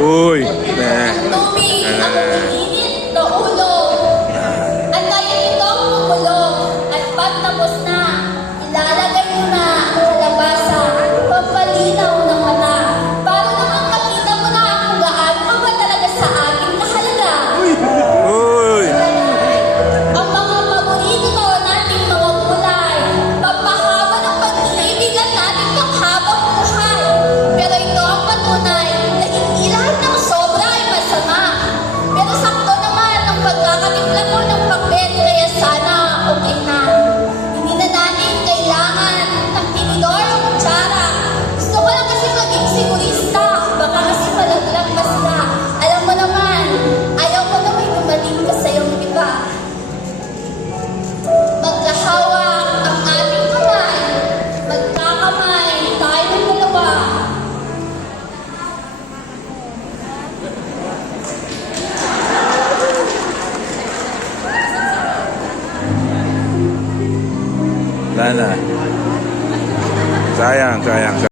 Uy. Tubig ang umiinit na ulo. Antayin ito ang kumulo. At pag tapos na, ilalagay mo na ang kalabasa. Pampalinaw ng mata. Para naman makita mo na kung gaano ka ba talaga sa akin kahalaga. Uy. Ang mga paborito nating mga gulay. Papahaba ng pag-ibig at ating panghabang buhay. Pero ito ang patunay na hindi lahat ng sobra ay masama. Pero sakto naman ang pagkakatimpla ko ng papel, kaya sana okay na. Hindi na natin kailangan ng tinidor o kutsara. Gusto ko lang kasi maging sigurista. Baka kasi malaglag basta. Alam mo naman, ayaw ko na may dumating ka sa iyong iba. Magkahawak ang ating kamay. Magkakamay tayong dalawa. Wala na. Sayang.